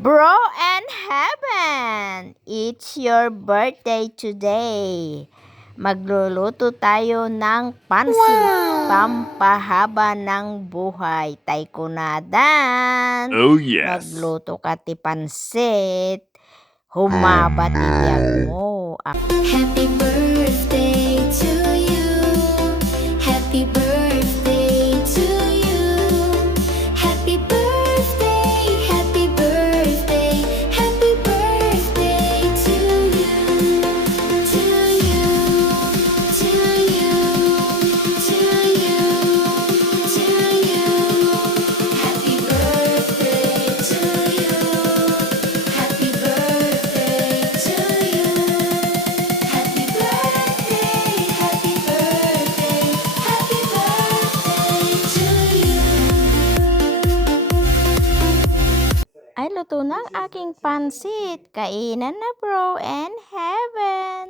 Bro and Heaven, it's your birthday today. Magluluto tayo ng pansit, pampahaba ng buhay. Taykunadan. Oh yes. Magluto ka ti pansit, humaba ti biyag mo. Happy birthday to you. Happy birthday to you. Happy birthday, happy birthday, happy birthday to you. To you, to you, to you, to you. Happy birthday to you. Happy birthday to you. Happy birthday, happy birthday, happy birthday to you. Ay, luto na ang aking pansit. Kainan na, Bro and Heaven.